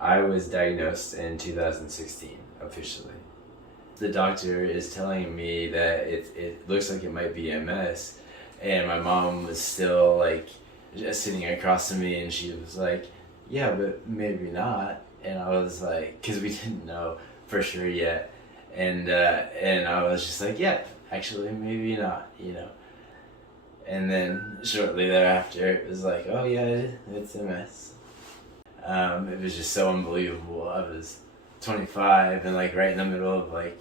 I was diagnosed in 2016 officially. The doctor is telling me that it looks like it might be MS, and my mom was still like just sitting across from me, and she was like, yeah, but maybe not. And I was like, because we didn't know for sure yet, and I was just like, yeah, actually maybe not, you know. And then shortly thereafter, it was like, oh yeah, it's MS. It was just so unbelievable. I was 25 and like right in the middle of like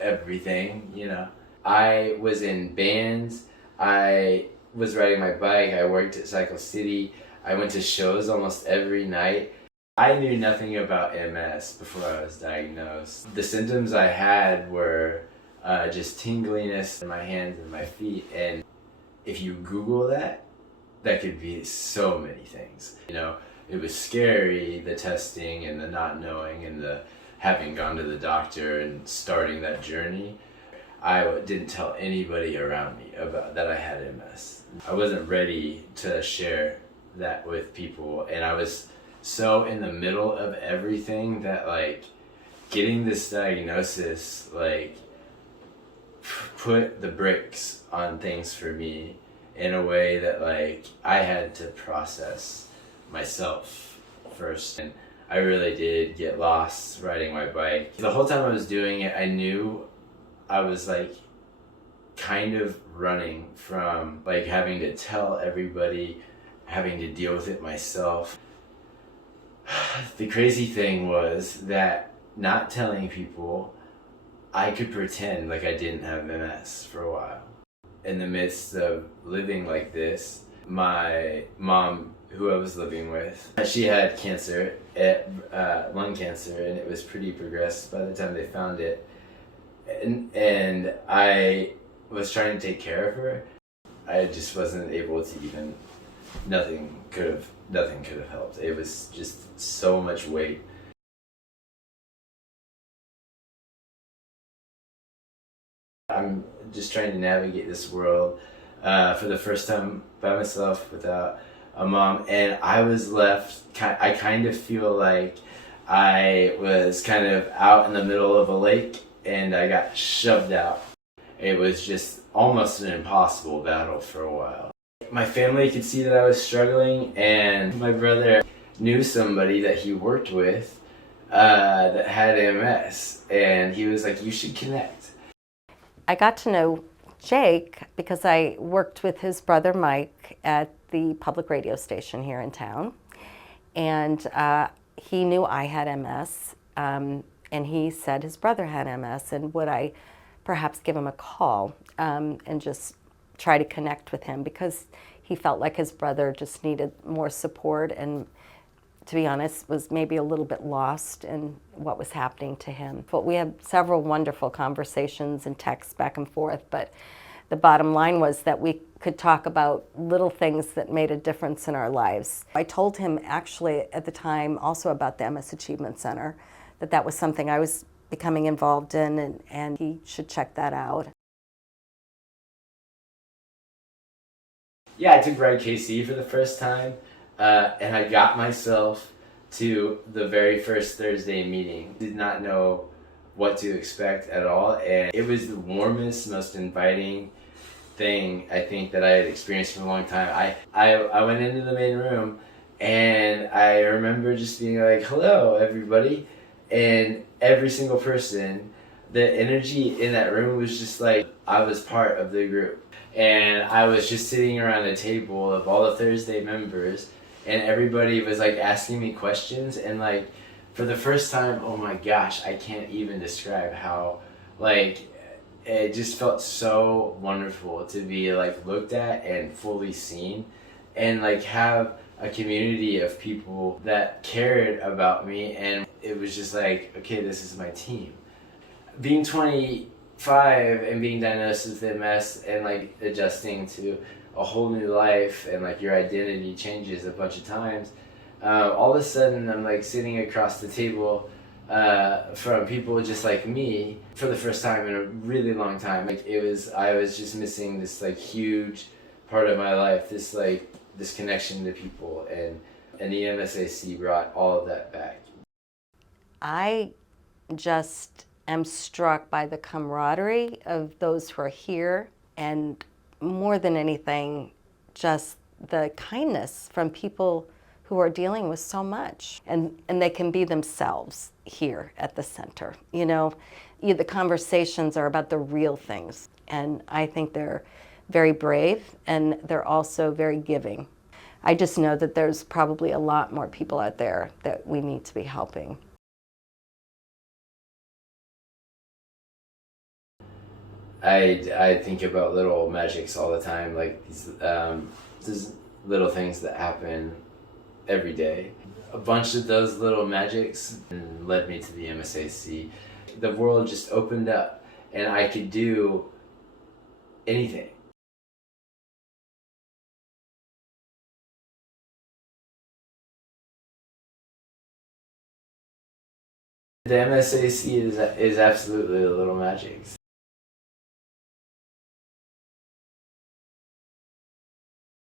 everything, you know. I was in bands. I was riding my bike. I worked at Cycle City. I went to shows almost every night. I knew nothing about MS before I was diagnosed. The symptoms I had were just tingliness in my hands and my feet. And if you Google that, that could be so many things. You know, it was scary, the testing and the not knowing and the having gone to the doctor and starting that journey. I didn't tell anybody around me about that I had MS. I wasn't ready to share that with people, and I was so in the middle of everything that like getting this diagnosis like put the brakes on things for me in a way that like I had to process myself first. And I really did get lost riding my bike. The whole time I was doing it, I knew I was like kind of running from like having to tell everybody, having to deal with it myself. The crazy thing was that not telling people, I could pretend like I didn't have MS for a while. In the midst of living like this, my mom, who I was living with, she had cancer, lung cancer, and it was pretty progressed by the time they found it. And I was trying to take care of her. I just wasn't able to even, nothing could have helped. It was just so much weight. I'm just trying to navigate this world for the first time by myself without a mom, and I was left, I kind of feel like I was kind of out in the middle of a lake and I got shoved out. It was just almost an impossible battle for a while. My family could see that I was struggling, and my brother knew somebody that he worked with that had MS, and he was like, you should connect. I got to know Jake because I worked with his brother Mike at the public radio station here in town, and he knew I had MS, and he said his brother had MS, and would I perhaps give him a call and just try to connect with him, because he felt like his brother just needed more support and, to be honest, was maybe a little bit lost in what was happening to him. But we had several wonderful conversations and texts back and forth, but the bottom line was that we could talk about little things that made a difference in our lives. I told him actually at the time also about the MS Achievement Center, that was something I was becoming involved in, and he should check that out. Yeah, I took Ride KC for the first time, and I got myself to the very first Thursday meeting. Did not know what to expect at all, and it was the warmest, most inviting thing I think that I had experienced for a long time. I went into the main room, and I remember just being like, hello everybody, and every single person, the energy in that room was just like I was part of the group. And I was just sitting around a table of all the Thursday members, and everybody was like asking me questions, and like for the first time, oh my gosh, I can't even describe how like it just felt so wonderful to be like looked at and fully seen, and like have a community of people that cared about me. And it was just like, okay, this is my team. Being 25 and being diagnosed with MS and like adjusting to a whole new life, and like your identity changes a bunch of times, all of a sudden I'm like sitting across the table from people just like me for the first time in a really long time. Like I was just missing this like huge part of my life, this connection to people, and the MSAC brought all of that back. I just am struck by the camaraderie of those who are here, and more than anything, just the kindness from people who are dealing with so much, and they can be themselves here at the center. The conversations are about the real things, and I think they're very brave, and they're also very giving. I just know that there's probably a lot more people out there that we need to be helping. I think about little magics all the time, like these little things that happen every day. A bunch of those little magics led me to the MSAC. The world just opened up, and I could do anything. The MSAC is absolutely the little magics.